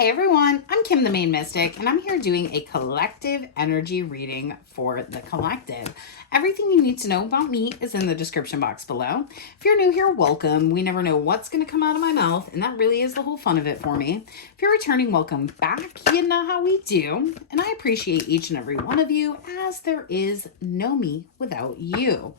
Hey everyone, I'm Kim the Maine Mystic, and I'm here doing a collective energy reading for the collective. Everything you need to know about me is in the description box below. If you're new here, welcome. We never know what's going to come out of my mouth, and that really is the whole fun of it for me. If you're returning, welcome back. You know how we do, and I appreciate each and every one of you, as there is no me without you.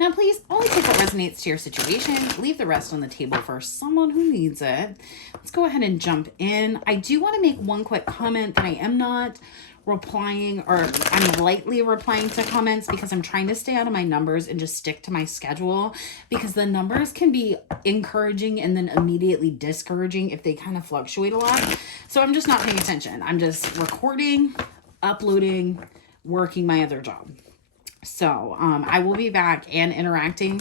Now, please only take what resonates to your situation. Leave the rest on the table for someone who needs it. Let's go ahead and jump in. I do want to make one quick comment that I am not replying, or I'm lightly replying to comments because I'm trying to stay out of my numbers and just stick to my schedule, because the numbers can be encouraging and then immediately discouraging if they kind of fluctuate a lot. So I'm just not paying attention. I'm just recording, uploading, working my other job. So I will be back and interacting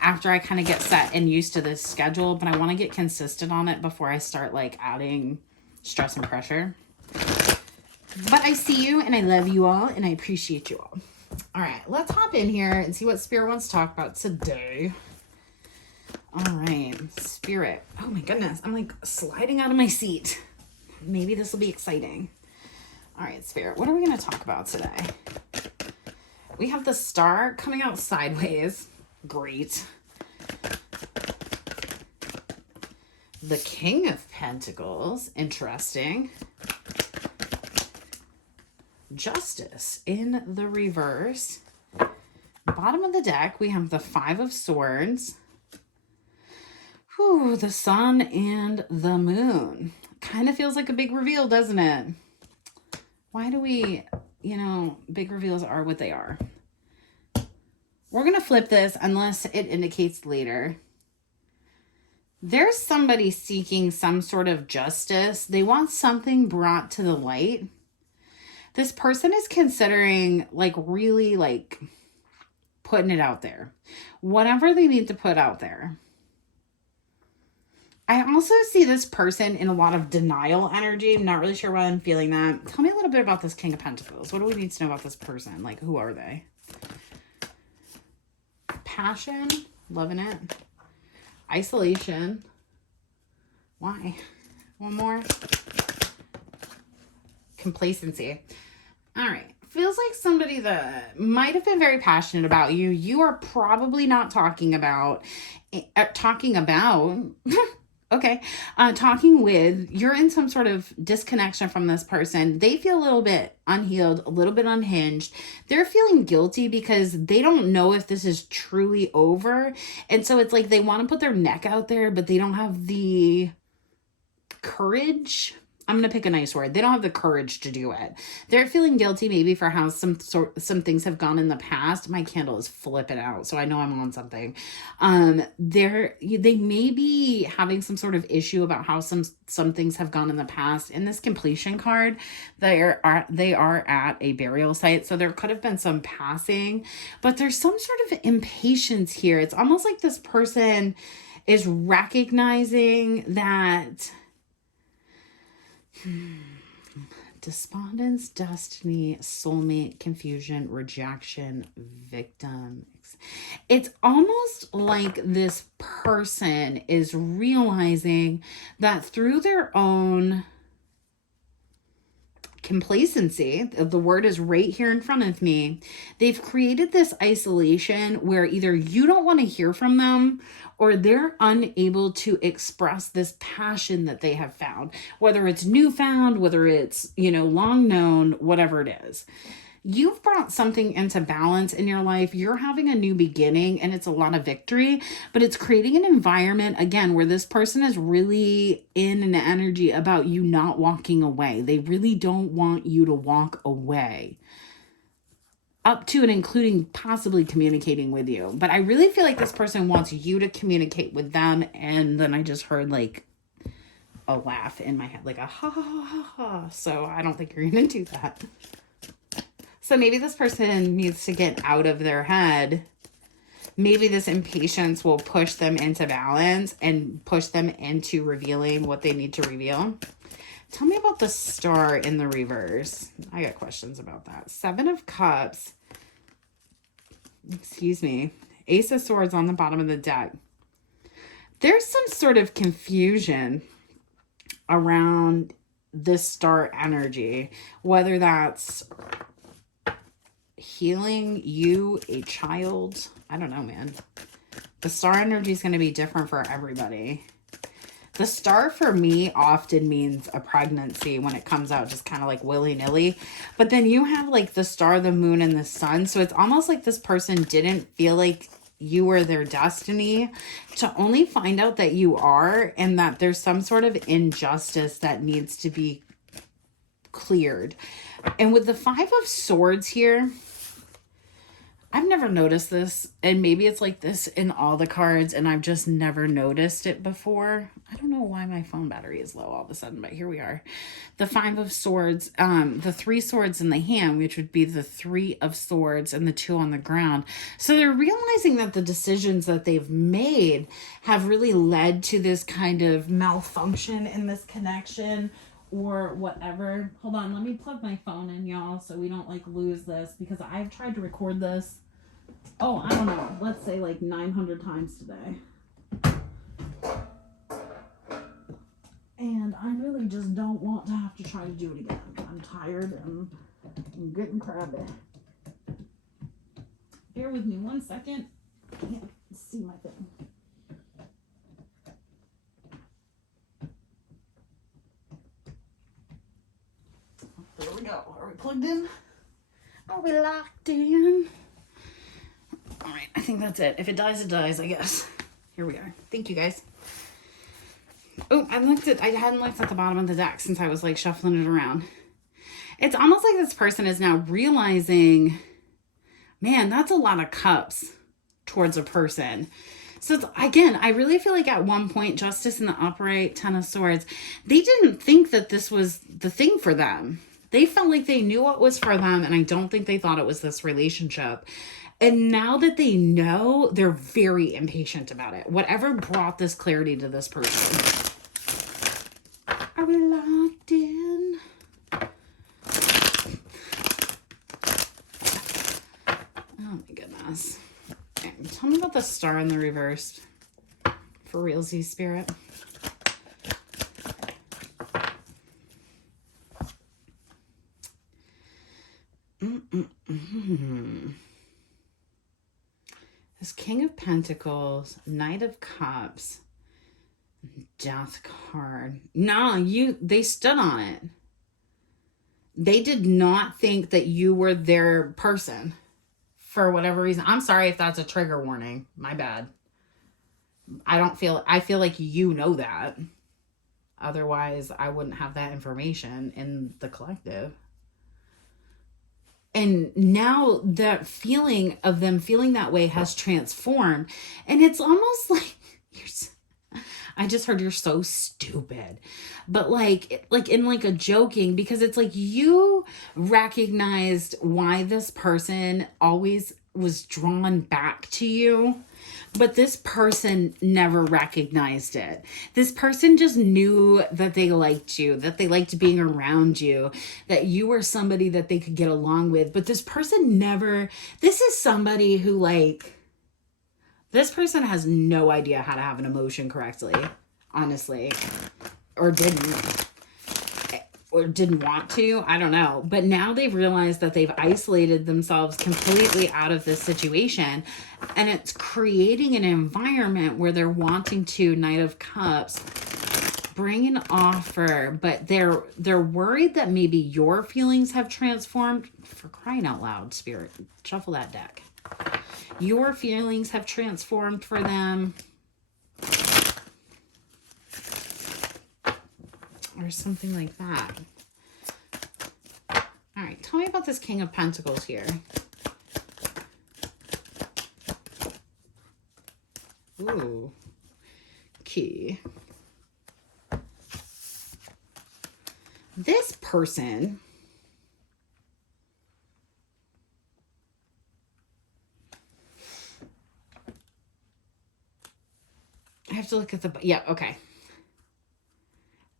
after I kind of get set and used to this schedule, but I want to get consistent on it before I start like adding stress and pressure. But I see you and I love you all and I appreciate you all. All right, let's hop in here and see what Spirit wants to talk about today. All right, Spirit. Oh my goodness, I'm like sliding out of my seat. Maybe this will be exciting. All right, Spirit, what are we going to talk about today? We have the Star coming out sideways. Great. The King of Pentacles. Interesting. Justice in the reverse. Bottom of the deck, we have the Five of Swords. Whew, the Sun and the Moon. Kind of feels like a big reveal, doesn't it? Why do we... big reveals are what they are. We're going to flip this unless it indicates later. There's somebody seeking some sort of justice. They want something brought to the light. This person is considering really putting it out there. Whatever they need to put out there. I also see this person in a lot of denial energy. I'm not really sure why I'm feeling that. Tell me a little bit about this King of Pentacles. What do we need to know about this person? Like, who are they? Passion. Loving it. Isolation. Why? One more. Complacency. All right. Feels like somebody that might have been very passionate about you. You are probably not talking about... Okay. Talking with, you're in some sort of disconnection from this person. They feel a little bit unhealed, a little bit unhinged. They're feeling guilty because they don't know if this is truly over. And so it's like they want to put their neck out there, but they don't have the courage. I'm going to pick a nice word. They don't have the courage to do it. They're feeling guilty maybe for how some things have gone in the past. My candle is flipping out, so I know I'm on something. They may be having some sort of issue about how some things have gone in the past. In this completion card, they are at a burial site, so there could have been some passing, but there's some sort of impatience here. It's almost like this person is recognizing that despondence, destiny, soulmate, confusion, rejection, victim. It's almost like this person is realizing that through their own complacency, the word is right here in front of me, they've created this isolation where either you don't want to hear from them or they're unable to express this passion that they have found, whether it's newfound, whether it's, long known, whatever it is. You've brought something into balance in your life. You're having a new beginning and it's a lot of victory, but it's creating an environment, again, where this person is really in an energy about you not walking away. They really don't want you to walk away. Up to and including possibly communicating with you. But I really feel like this person wants you to communicate with them. And then I just heard like a laugh in my head, like a ha ha ha ha ha. So I don't think you're going to do that. So maybe this person needs to get out of their head. Maybe this impatience will push them into balance and push them into revealing what they need to reveal. Tell me about the Star in the reverse. I got questions about that. Seven of Cups. Excuse me. Ace of Swords on the bottom of the deck. There's some sort of confusion around this star energy, whether that's healing you, a child. I don't know, man. The star energy is going to be different for everybody. The star for me often means a pregnancy when it comes out just kind of like willy-nilly. But then you have like the star, the moon, and the sun. So it's almost like this person didn't feel like you were their destiny, to only find out that you are, and that there's some sort of injustice that needs to be cleared. And with the Five of Swords here, I've never noticed this, and maybe it's like this in all the cards, and I've just never noticed it before. I don't know why my phone battery is low all of a sudden, but here we are. The Five of Swords, the three swords in the hand, which would be the Three of Swords and the two on the ground. So they're realizing that the decisions that they've made have really led to this kind of malfunction in this connection, or whatever. Hold on, let me plug my phone in, y'all, so we don't like lose this, because I've tried to record this, oh, I don't know, let's say like 900 times today. And I really just don't want to have to try to do it again. I'm tired and I'm getting crabby. Bear with me one second. I can't see my thing. There we go. Are we plugged in? Are we locked in? All right, I think that's it. If it dies, it dies, I guess. Here we are. Thank you, guys. Oh, I hadn't looked at the bottom of the deck since I was like shuffling it around. It's almost like this person is now realizing, man, that's a lot of cups towards a person. So it's, again, I really feel like at one point, Justice in the upright, Ten of Swords, they didn't think that this was the thing for them. They felt like they knew what was for them, and I don't think they thought it was this relationship. And now that they know, they're very impatient about it. Whatever brought this clarity to this person. Are we locked in? Oh my goodness. Okay, tell me about the star in the reverse. For realsy, Spirit. This King of Pentacles, Knight of Cups, Death card. No, they stood on it. They did not think that you were their person for whatever reason. I'm sorry if that's a trigger warning. My bad. I feel like you know that. Otherwise, I wouldn't have that information in the collective. And now that feeling of them feeling that way has transformed. And it's almost like I just heard you're so stupid. But like in like a joking, because it's like you recognized why this person always was drawn back to you. But this person never recognized it. This person just knew that they liked you, that they liked being around you, that you were somebody that they could get along with. But this person never, this is somebody who this person has no idea how to have an emotion correctly, honestly, or didn't want to. I don't know. But now they've realized that they've isolated themselves completely out of this situation. And it's creating an environment where they're wanting to, Knight of Cups, bring an offer. But they're worried that maybe your feelings have transformed. For crying out loud, Spirit. Shuffle that deck. Your feelings have transformed for them. Or something like that. All right, tell me about this King of Pentacles here. Ooh, key. This person I have to look at the, yeah, okay.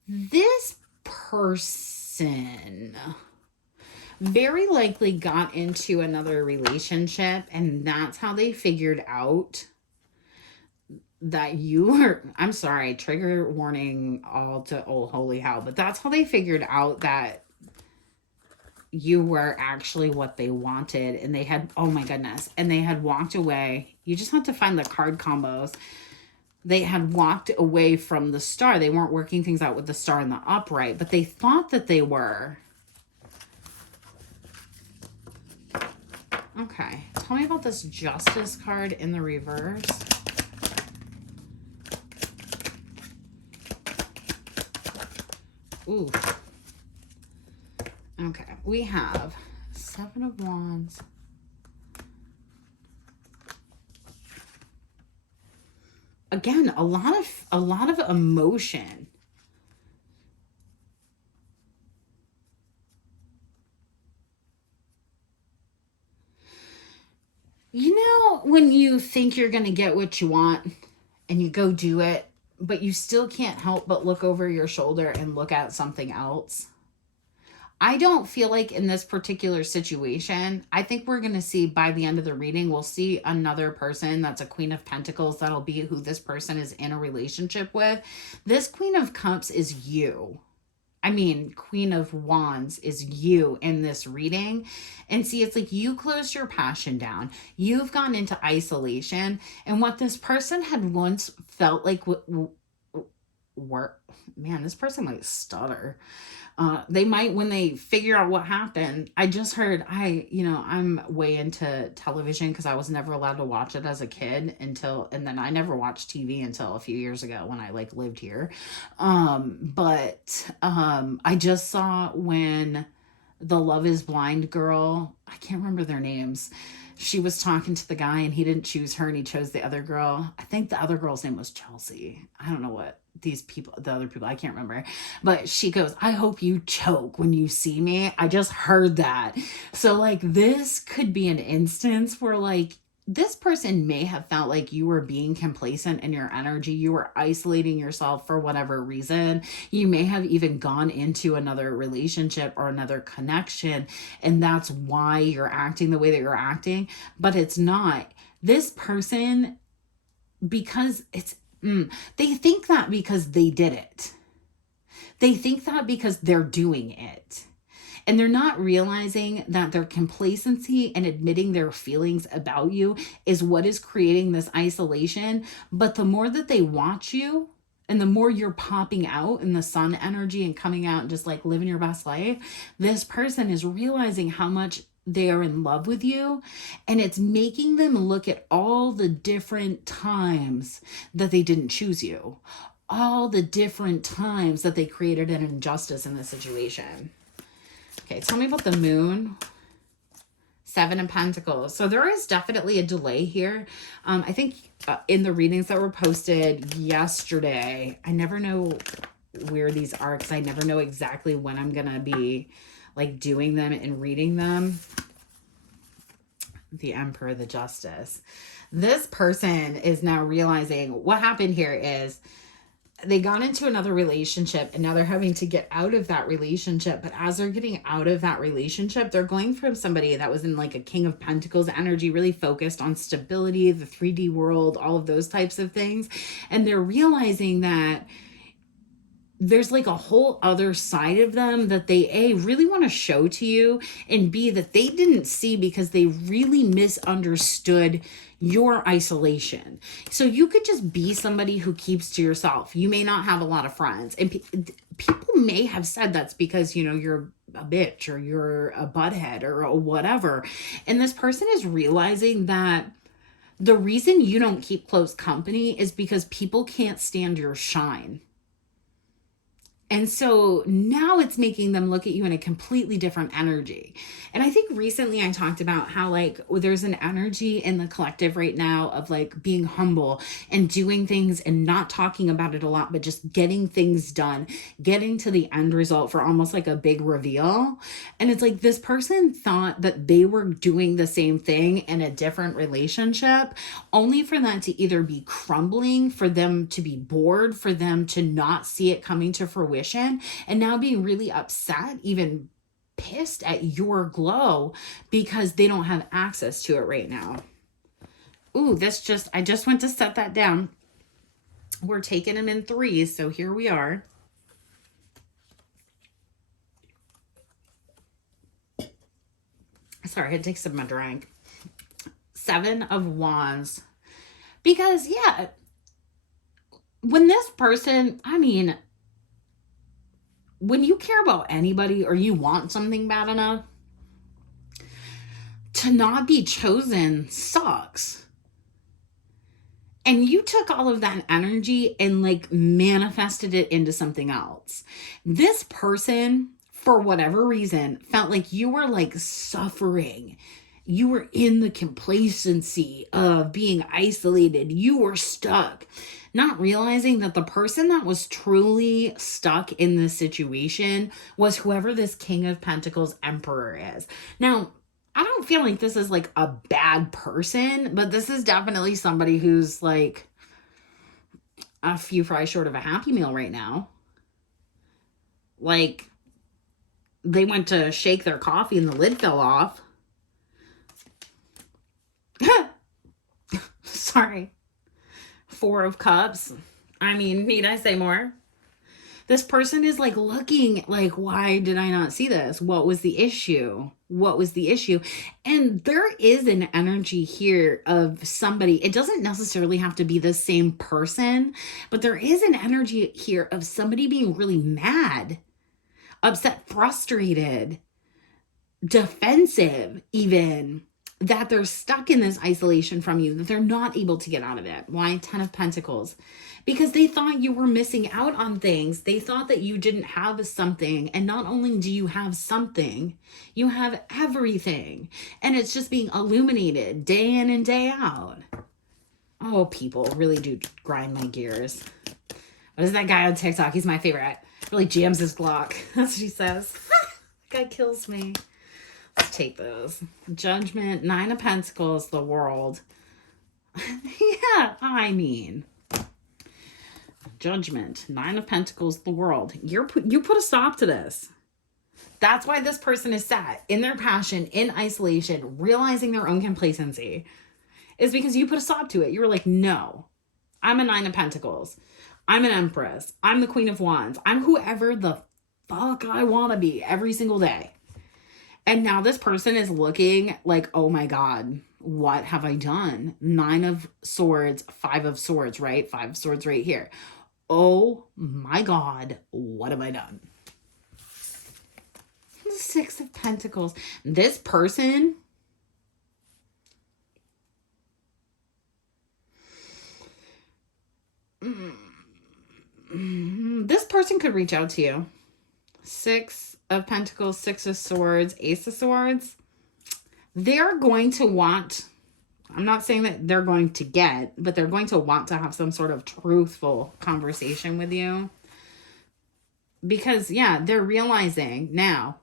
This person very likely got into another relationship, and that's how they figured out that you are, I'm sorry, trigger warning all to old holy hell, but that's how they figured out that you were actually what they wanted. And they had, oh my goodness, and they had walked away. You just have to find the card combos. They had walked away from the star. They weren't working things out with the star and the upright, but they thought that they were. Okay, tell me about this Justice card in the reverse. Ooh. Okay, we have Seven of Wands. Again, a lot of emotion. You know, when you think you're going to get what you want and you go do it, but you still can't help but look over your shoulder and look at something else. I don't feel like in this particular situation, I think we're going to see by the end of the reading, we'll see another person that's a Queen of Pentacles. That'll be who this person is in a relationship with. This Queen of Cups is you. I mean, Queen of Wands is you in this reading. And see, it's like you closed your passion down. You've gone into isolation. And what this person had once felt like, man, this person might stutter. They might, when they figure out what happened. I just heard, I'm way into television because I was never allowed to watch it as a kid and then I never watched TV until a few years ago when I lived here. But I just saw when the Love is Blind girl, I can't remember their names. She was talking to the guy and he didn't choose her and he chose the other girl. I think the other girl's name was Chelsea. I don't know what the other people, I can't remember. But she goes, I hope you choke when you see me. I just heard that. So this could be an instance where this person may have felt like you were being complacent in your energy. You were isolating yourself for whatever reason. You may have even gone into another relationship or another connection, and that's why you're acting the way that you're acting. But it's not. This person, because they think that because they did it. They think that because they're doing it. And they're not realizing that their complacency and admitting their feelings about you is what is creating this isolation. But the more that they watch you and the more you're popping out in the sun energy and coming out and just living your best life, this person is realizing how much they are in love with you, and it's making them look at all the different times that they didn't choose you, all the different times that they created an injustice in the situation. Okay, tell me about the Moon. Seven of Pentacles. So there is definitely a delay here. I think in the readings that were posted yesterday, I never know where these are because I never know exactly when I'm gonna be doing them and reading them. The Emperor, the Justice. This person is now realizing what happened here is they got into another relationship and now they're having to get out of that relationship. But as they're getting out of that relationship, they're going from somebody that was in a King of Pentacles energy, really focused on stability, the 3D world, all of those types of things. And they're realizing that there's a whole other side of them that they A, really want to show to you, and B, that they didn't see because they really misunderstood your isolation. So you could just be somebody who keeps to yourself. You may not have a lot of friends, and people may have said that's because you're a bitch or you're a butthead or whatever. And this person is realizing that the reason you don't keep close company is because people can't stand your shine. And so now it's making them look at you in a completely different energy. And I think recently I talked about how there's an energy in the collective right now of being humble and doing things and not talking about it a lot, but just getting things done, getting to the end result for almost a big reveal. And it's this person thought that they were doing the same thing in a different relationship, only for that to either be crumbling, for them to be bored, for them to not see it coming to fruition. And now being really upset, even pissed at your glow because they don't have access to it right now. Ooh, I just went to set that down. We're taking them in threes, so here we are. Sorry, I had to take some of my drink. 7 of Wands. Because, yeah, when this person, I mean, when you care about anybody or you want something bad enough, to not be chosen sucks. And you took all of that energy and like manifested it into something else. This person, for whatever reason, felt like you were like suffering. You were in the complacency of being isolated. You were stuck, not realizing that the person that was truly stuck in this situation was whoever this King of Pentacles Emperor is. Now, I don't feel like this is like a bad person, but this is definitely somebody who's like a few fries short of a Happy Meal right now. Like, they went to shake their coffee and the lid fell off. Sorry. 4 of Cups. I mean, need I say more? This person is like looking like, why did I not see this? What was the issue? What was the issue? And there is an energy here of somebody. It doesn't necessarily have to be the same person, but there is an energy here of somebody being really mad, upset, frustrated, defensive even, that they're stuck in this isolation from you, that they're not able to get out of it. Why? 10 of Pentacles. Because they thought you were missing out on things. They thought that you didn't have something. And not only do you have something, you have everything. And it's just being illuminated day in and day out. Oh, people really do grind my gears. What is that guy on TikTok? He's my favorite. Really jams his Glock. That's what he says. That guy kills me. Let's take those. Judgment, 9 of Pentacles, the World. Yeah, I mean... Judgment, 9 of Pentacles, the World. You put a stop to this. That's why this person is sat in their passion, in isolation, realizing their own complacency. Is because you put a stop to it. You were like, no, I'm a 9 of Pentacles. I'm an Empress. I'm the Queen of Wands. I'm whoever the fuck I want to be every single day. And now this person is looking like, oh my God, what have I done? 9 of Swords, 5 of Swords, right? 5 of Swords right here. Oh my God, what have I done? 6 of Pentacles. This person, this person could reach out to you. 6 of Pentacles, 6 of Swords, Ace of Swords. They're going to want... I'm not saying that they're going to get, but they're going to want to have some sort of truthful conversation with you. Because, yeah, they're realizing now,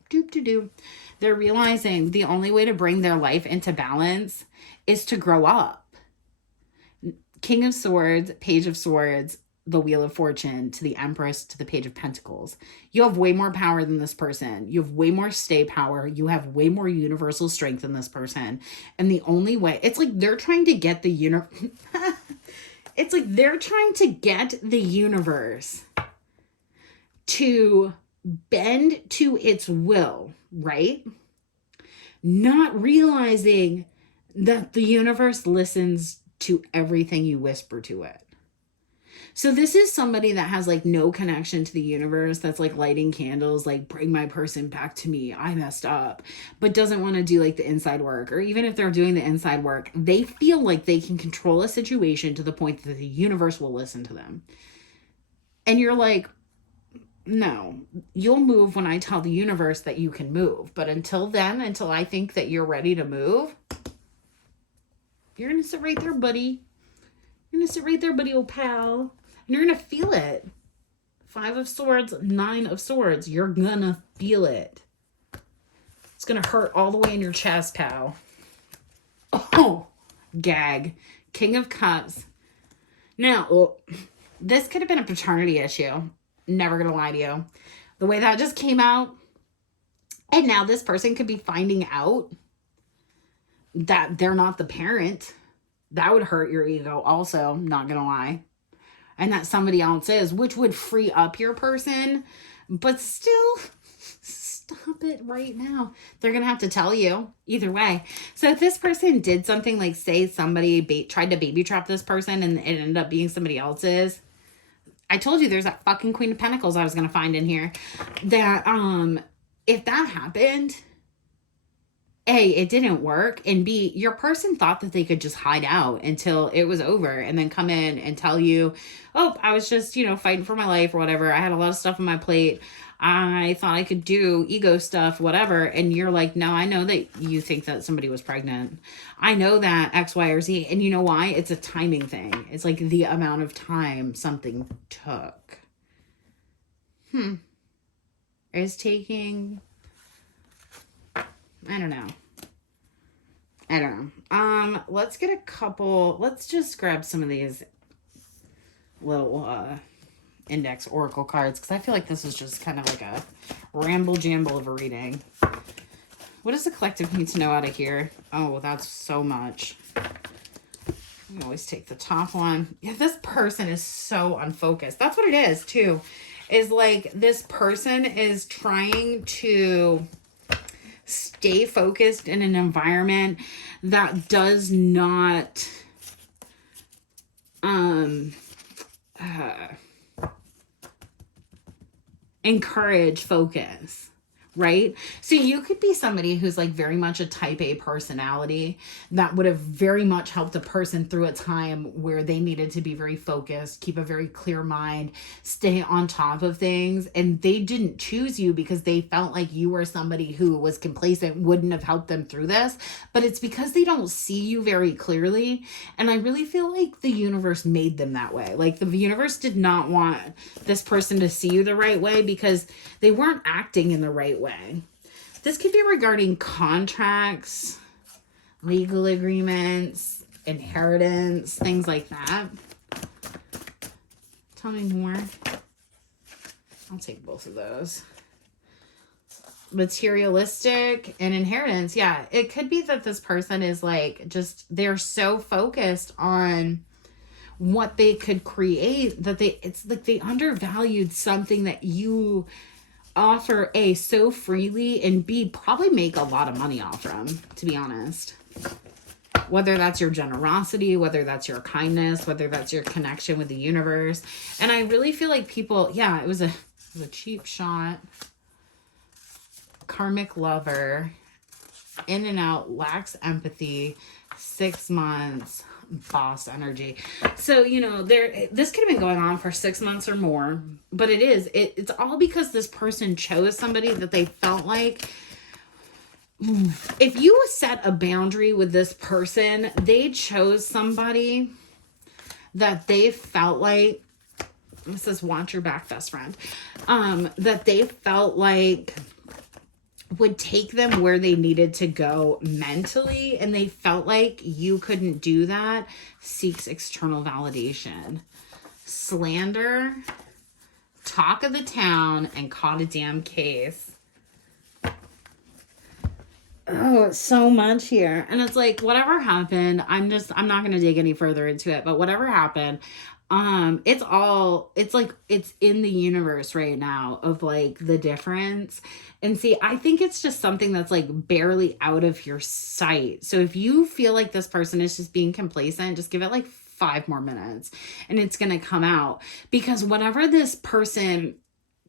they're realizing the only way to bring their life into balance is to grow up. King of Swords, Page of Swords, the Wheel of Fortune, to the Empress, to the Page of Pentacles. You have way more power than this person. You have way more stay power. You have way more universal strength than this person. And the only way, it's like they're trying to get the it's like they're trying to get the universe to bend to its will, right? Not realizing that the universe listens to everything you whisper to it. So this is somebody that has like no connection to the universe, that's like lighting candles, like bring my person back to me, I messed up, but doesn't want to do like the inside work. Or even if they're doing the inside work, they feel like they can control a situation to the point that the universe will listen to them. And you're like, no, you'll move when I tell the universe that you can move. But until then, until I think that you're ready to move, you're going to sit right there, buddy. You're going to sit right there, buddy, old pal. And you're going to feel it. 5 of Swords, 9 of Swords. You're going to feel it. It's going to hurt all the way in your chest, pal. Oh, gag. King of Cups. Now, this could have been a paternity issue. Never going to lie to you. The way that just came out. And now this person could be finding out that they're not the parent. That would hurt your ego also, not going to lie. and that somebody else is, which would free up your person. But still, stop it right now. They're going to have to tell you either way. So if this person did something like, say somebody tried to baby trap this person and it ended up being somebody else's, I told you there's that fucking Queen of Pentacles I was going to find in here. That if that happened, A, it didn't work, and B, your person thought that they could just hide out until it was over and then come in and tell you, oh, I was just, fighting for my life or whatever. I had a lot of stuff on my plate. I thought I could do ego stuff, whatever. And you're like, no, I know that you think that somebody was pregnant. I know that X, Y, or Z. And you know why? It's a timing thing. It's like the amount of time something took. Is taking... I don't know. Let's get a couple, let's just grab some of these little index oracle cards, because I feel like this is just kind of like a ramble jamble of a reading. What does the collective need to know out of here? Oh, that's so much. You always take the top one. Yeah, this person is so unfocused. That's what it is too. Is like this person is trying to stay focused in an environment that does not encourage focus, right? So you could be somebody who's like very much a type A personality that would have very much helped a person through a time where they needed to be very focused, keep a very clear mind, stay on top of things. And they didn't choose you because they felt like you were somebody who was complacent, wouldn't have helped them through this. But it's because they don't see you very clearly. And I really feel like the universe made them that way. Like the universe did not want this person to see you the right way because they weren't acting in the right way. This could be regarding contracts, legal agreements, inheritance, things like that. Tell me more. I'll take both of those. Materialistic and inheritance. Yeah, it could be that this person is like just, they're so focused on what they could create that it's like they undervalued something that you offer, A, so freely, and B, probably make a lot of money off from, to be honest. Whether that's your generosity, whether that's your kindness, whether that's your connection with the universe. And I really feel like people, yeah, it was a cheap shot. Karmic lover, in and out, lacks empathy, 6 months, boss energy. So, this could have been going on for 6 months or more, but it's all because this person chose somebody that they felt like, if you set a boundary with this person, they chose somebody that they felt like, this says watch your back, best friend, that they felt like would take them where they needed to go mentally, and they felt like you couldn't do that. Seeks external validation. Slander, talk of the town, and caught a damn case. Oh, it's so much here. And it's like, whatever happened, I'm not going to dig any further into it, but whatever happened, it's in the universe right now of like the difference. And see, I think it's just something that's like barely out of your sight. So if you feel like this person is just being complacent, just give it like 5 more minutes and it's going to come out, because whatever this person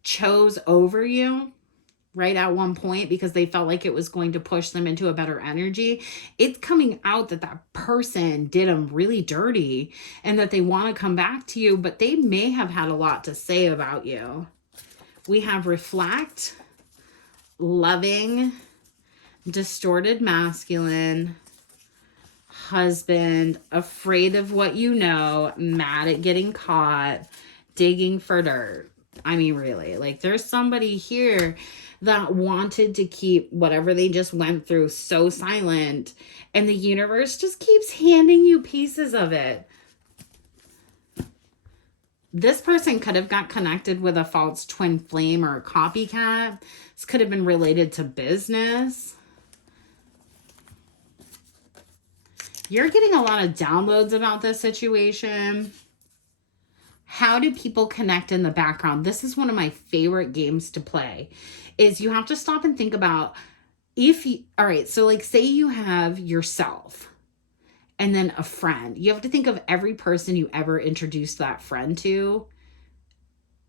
chose over you, right, at one point, because they felt like it was going to push them into a better energy, it's coming out that person did them really dirty and that they want to come back to you, but they may have had a lot to say about you. We have reflect, loving, distorted masculine, husband, afraid of what you know, mad at getting caught, digging for dirt. I mean, really, like there's somebody here that wanted to keep whatever they just went through so silent, and the universe just keeps handing you pieces of it. This person could have got connected with a false twin flame or a copycat. This could have been related to business. You're getting a lot of downloads about this situation. How do people connect in the background? This is one of my favorite games to play, is you have to stop and think about all right, so like say you have yourself and then a friend. You have to think of every person you ever introduced that friend to,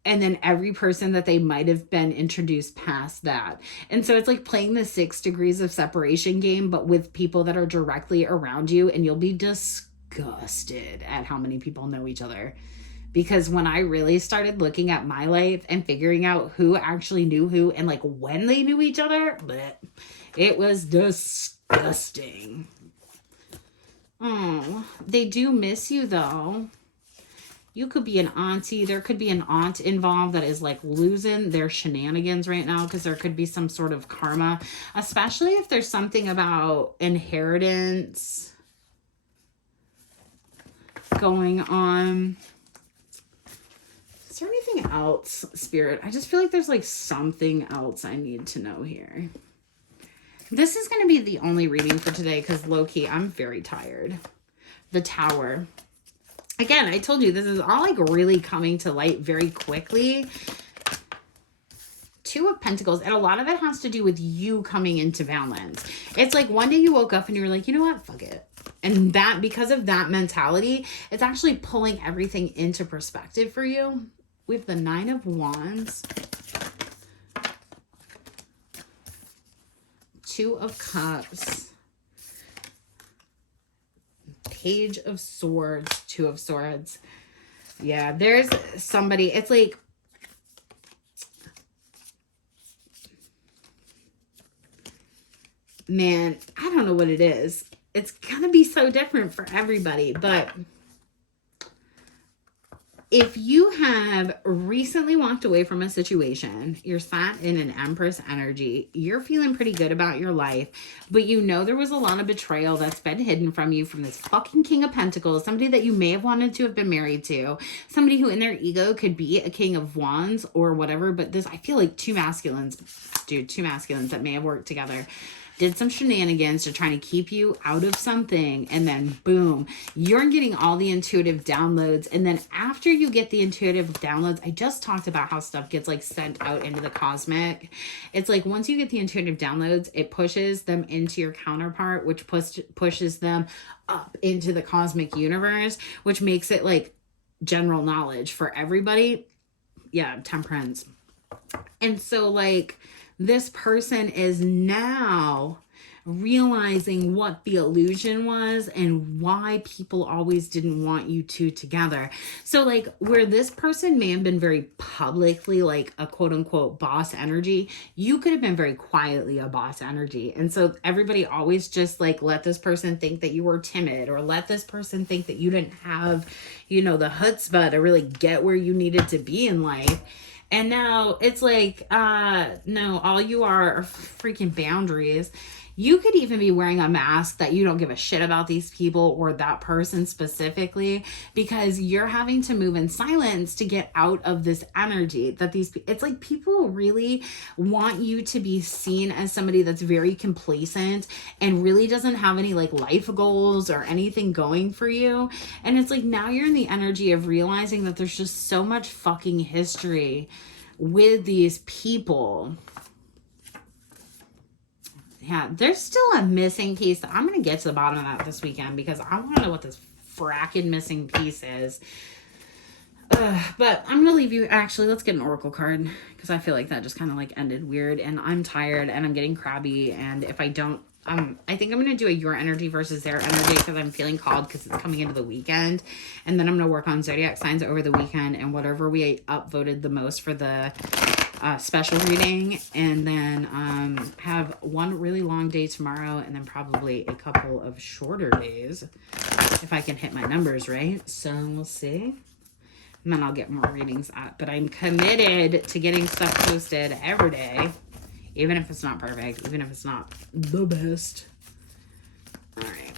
and then every person that they might have been introduced past that. And so it's like playing the 6 degrees of separation game, but with people that are directly around you, and you'll be disgusted at how many people know each other. Because when I really started looking at my life and figuring out who actually knew who and like when they knew each other, it was disgusting. Oh, they do miss you though. You could be an auntie. There could be an aunt involved that is like losing their shenanigans right now, because there could be some sort of karma, especially if there's something about inheritance going on. Is there anything else, Spirit? I just feel like there's like something else I need to know here. This is going to be the only reading for today because low-key, I'm very tired. The Tower. Again, I told you, this is all like really coming to light very quickly. 2 of Pentacles, and a lot of it has to do with you coming into balance. It's like one day you woke up and you were like, you know what? Fuck it. And that, because of that mentality, it's actually pulling everything into perspective for you. We have the 9 of Wands, 2 of Cups, Page of Swords, 2 of Swords. Yeah, there's somebody, it's like, man, I don't know what it is. It's gonna be so different for everybody, but if you have recently walked away from a situation, you're sat in an Empress energy, you're feeling pretty good about your life, but you know there was a lot of betrayal that's been hidden from you from this fucking King of Pentacles, somebody that you may have wanted to have been married to, somebody who in their ego could be a King of Wands or whatever, but this, I feel like 2 masculines, dude, 2 masculines that may have worked together, did some shenanigans to try to keep you out of something, and then boom, you're getting all the intuitive downloads. And then after you get the intuitive downloads, I just talked about how stuff gets like sent out into the cosmic. It's like once you get the intuitive downloads, it pushes them into your counterpart, which pushes them up into the cosmic universe, which makes it like general knowledge for everybody. Yeah, Temperance. And so like, this person is now realizing what the illusion was and why people always didn't want you two together. So like where this person may have been very publicly like a quote unquote boss energy, you could have been very quietly a boss energy. And so everybody always just like let this person think that you were timid, or let this person think that you didn't have, you know, the chutzpah to really get where you needed to be in life. And now it's like, no, all you are freaking boundaries. You could even be wearing a mask that you don't give a shit about these people or that person specifically, because you're having to move in silence to get out of this energy that it's like people really want you to be seen as somebody that's very complacent and really doesn't have any like life goals or anything going for you. And it's like now you're in the energy of realizing that there's just so much fucking history with these people. Yeah, there's still a missing piece. I'm going to get to the bottom of that this weekend because I want to know what this fracking missing piece is. But I'm going to leave you. Actually, let's get an oracle card because I feel like that just kind of like ended weird and I'm tired and I'm getting crabby. And if I don't, I think I'm going to do a your energy versus their energy because I'm feeling called because it's coming into the weekend. And then I'm going to work on zodiac signs over the weekend and whatever we upvoted the most for the special reading, and then have one really long day tomorrow and then probably a couple of shorter days if I can hit my numbers right. So we'll see, and then I'll get more readings up. But I'm committed to getting stuff posted every day, even if it's not perfect, even if it's not the best. All right,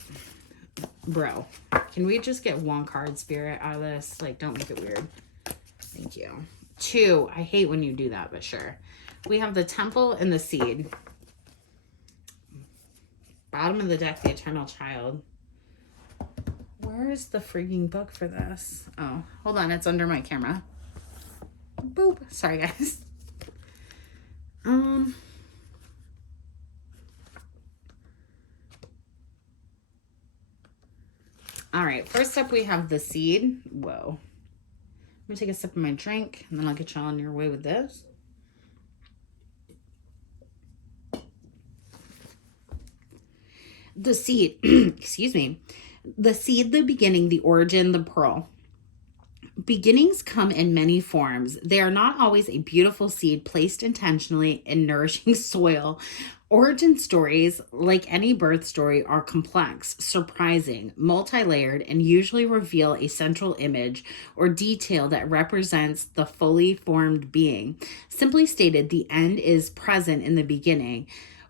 bro, can we just get one card, Spirit, out of this? Like, don't make it weird. Thank you. 2. I hate when you do that, but sure. We have the Temple and the Seed. Bottom of the deck, the Eternal Child. Where Where's the freaking book for this? Oh, hold on. It's under my camera. Boop. Sorry, guys. All right. First up, we have the seed. Whoa. I'm going to take a sip of my drink, and then I'll get you on your way with this. The seed, excuse me. The seed, the beginning, the origin, the pearl. Beginnings come in many forms. They are not always a beautiful seed placed intentionally in nourishing soil. Origin stories, like any birth story, are complex, surprising, multi-layered, and usually reveal a central image or detail that represents the fully formed being. Simply stated, the end is present in the beginning,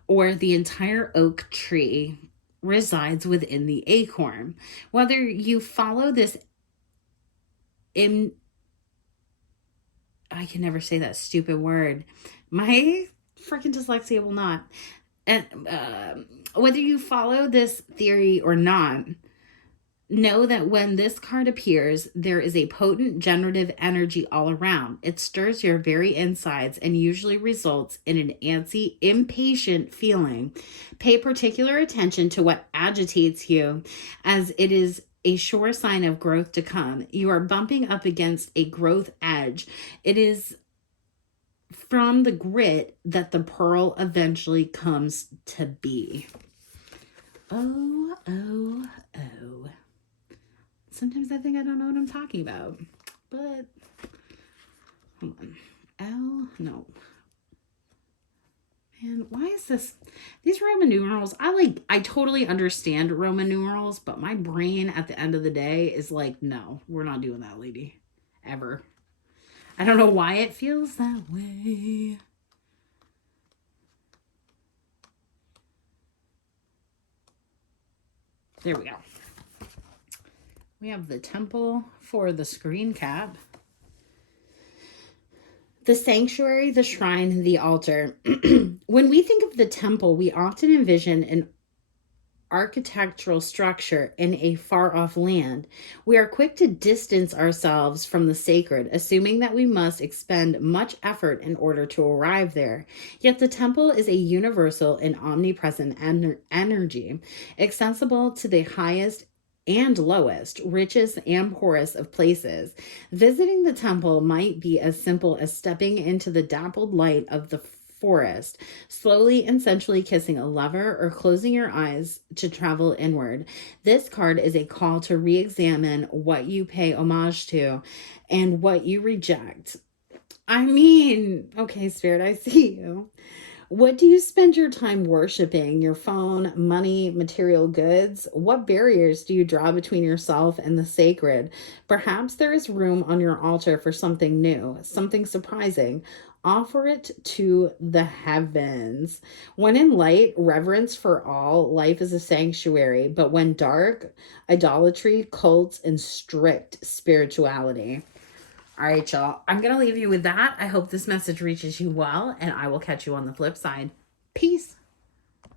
or the entire oak tree resides within the acorn. Whether you follow this I can never say that stupid word. My freaking dyslexia will not. And whether you follow this theory or not, know that when this card appears, there is a potent generative energy all around. It stirs your very insides and usually results in an antsy, impatient feeling. Pay particular attention to what agitates you, as it is a sure sign of growth to come. You are bumping up against a growth edge. It is from the grit that the pearl eventually comes to be. Oh, oh, oh. Sometimes I think I don't know what I'm talking about, but hold on. No. Man, why is this? These Roman numerals, I totally understand Roman numerals, but my brain at the end of the day is like, no, we're not doing that, lady. Ever. I don't know why it feels that way. There we go. We have the temple for the screen cap. The sanctuary, the shrine, the altar. When we think of the temple, we often envision an architectural structure in a far-off land. We are quick to distance ourselves from the sacred, assuming that we must expend much effort in order to arrive there. Yet the temple is a universal and omnipresent energy, accessible to the highest and lowest, richest and poorest of places. Visiting the temple might be as simple as stepping into the dappled light of the forest, slowly and sensually kissing a lover, or closing your eyes to travel inward. This card is a call to re-examine what you pay homage to and what you reject. I mean, okay, Spirit, I see you. What do you spend your time worshiping? Your phone, money, material goods? What barriers do you draw between yourself and the sacred? Perhaps there is room on your altar for something new, something surprising. Offer it to the heavens. When in light, reverence for all, life is a sanctuary. But when dark, idolatry, cults, and strict spirituality. All right, y'all. I'm going to leave you with that. I hope this message reaches you well, and I will catch you on the flip side. Peace.